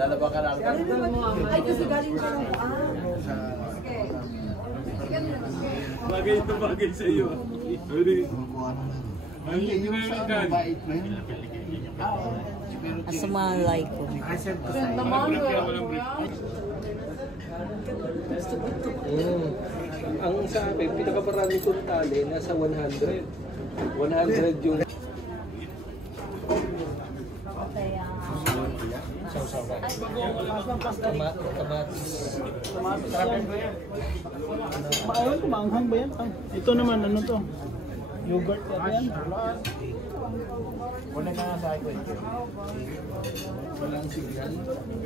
Lalaba ka na. Ay, kasi galing ka lang. Bagay na bagay sa iyo. Asamalay ko. Ang sa akin, pinakamarami kong tali, nasa 100. 100 yung... Ayun, kumanghang ba yan? Ito naman, ano to? Yogurt ba yan? Wala ka nga sa akin. Walang signal.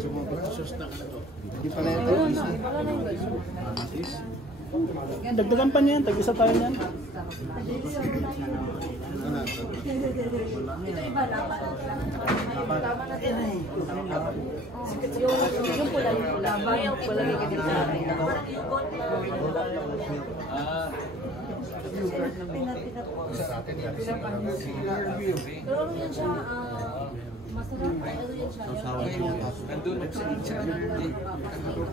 Sumabasos na ka na to. Hindi pala ito. Dagdagan pa niyan, tag-isa tayo niyan. Yung pula, yung pula yung kagitari. Pero ano yan siya, masarap. Ano yan siya? Nandun nagsalita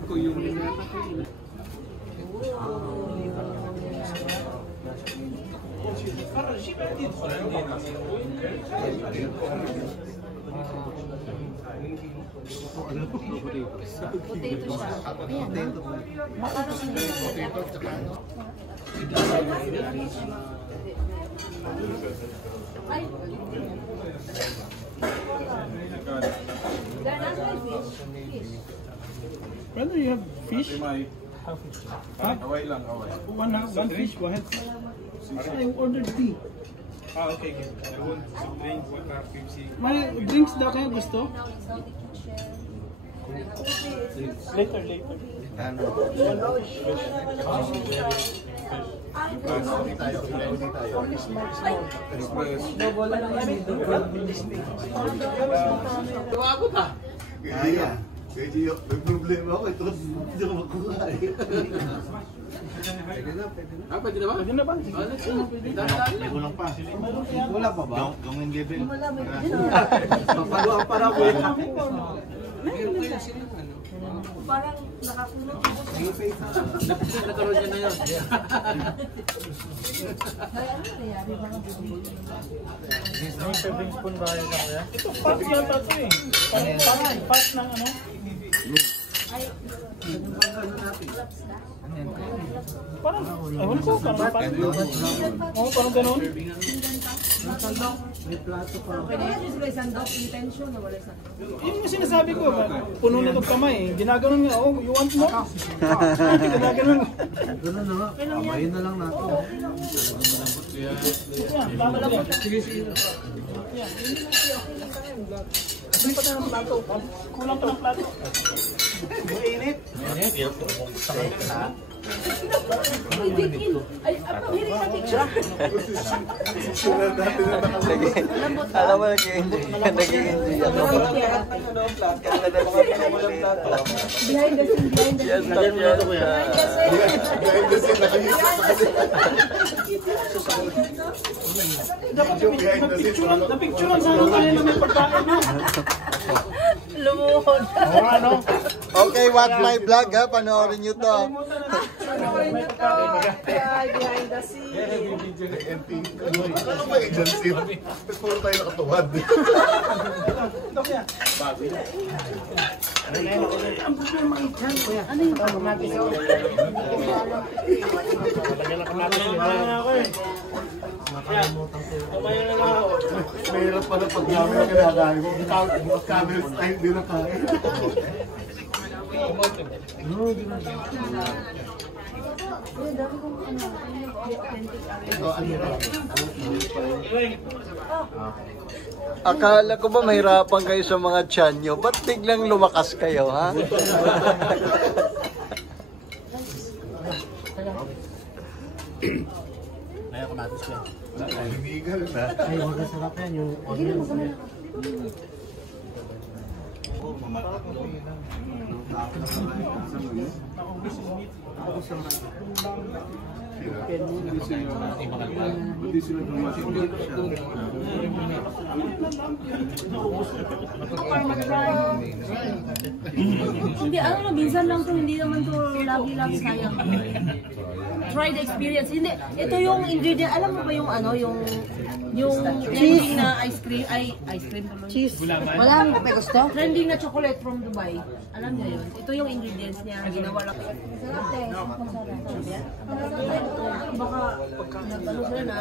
ko yung... Potato siya. Ayan. Parang hindi ay. Brother, you have fish? Huh? Away lang, away. One fish, go ahead. I ordered tea. Okay, good. I want some drink, water, Pepsi. May drinks daw kayo gusto? Later. Tuwabot ha? Kaya. Kaya may problema ako. Ito hindi ako magkuha eh. Pwede na. Pwede na ba? Pwede na ba? May kulang pa. Kulang pa ba? Gawin level. Papaluan para ko eh. Parang nakakulong. Nakaroon niya na yun. Kaya ano nangyari mga bibig? Serving spoon ba yun lang kaya? Ito, fat yan tato eh. Parang fat ng ano? Ay, Parang, ewan ko, parang fat. Oo, parang ganun. pwede yan yung isang dog intention na wala isang dog. Yun yung sinasabi ko, puno na itong kamay eh. Ginaganon nga, oh, you want more? Ginaganon. Ganun na nga. Kamayin na lang natin. Yan, malambot. Yan. Ano pa tayo ng plato? Kulang pa ng plato. Mainit. Ay, ang hiling sa picture. Alam mo, nag-i-enjoy ako. Behind the scene, behind the scene. Behind the scene, nakahisa pa kasi. Dapat na-picturean sa ano tayo na may pagkain na. Lumuhod. Okay, watch my vlog ha. Panoorin nyo to. Behind the scene. Ano ba agency? Puro tayo nakatuwad. Ang problema ay dyan, kuya. Ano yung pagkakamatis? Mahirap pala pag namin na kinakain mo. Camel style din na kain. Akala ko ba mahirapan kayo sa mga tiyan nyo? Ba't biglang lumakas kayo, ha? Naya ko natin siya. Hinigal na. Ay, wala sarap yan. Yung onion. Hindi sila dumating siya. Hindi, ano, minsan lang to, hindi naman to lagi-lagi sayang. Try the experience. Hindi, ito yung ingredient. Alam mo ba yung ano, yung trending na ice cream, ice cream tuloy. Cheese. Wala mo pa gusto? Trending na chocolate from Dubai. Alam niyo yun? Ito yung ingredients niya. Ginawa lang. Sarap eh. Baka nagano sila na,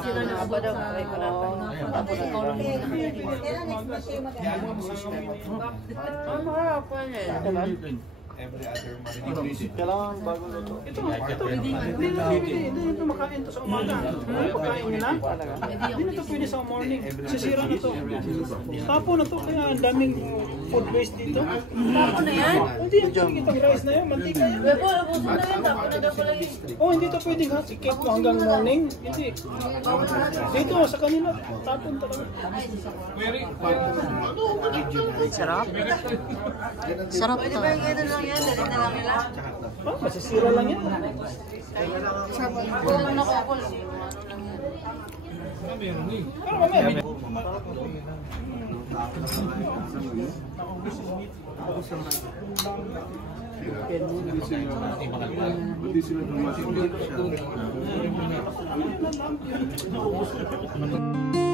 sila na abot sa tapos ikaw lang Kailangan bago luto. Ito makain to sa umaga. Pagkain nila. Hindi na to pwede sa morning. Sisira na to. Tapo na to, kaya ang daming food waste dito. tapo na yan. Hindi yan pwede itong rice na yan, mantika yan. Webo, nabuso na yan. Tapo na daw pala yun. Oh, hindi to pwedeng sikip mo hanggang morning. Hindi. Dito, sa kanila, tapon talaga. Sarap. Sarap to. Pwede ba yung gano'n lang yan? Dali na lang nila. Oh, masisira lang yan. Wala na kupol. Pero mamaya, Hindi sila dumating siya.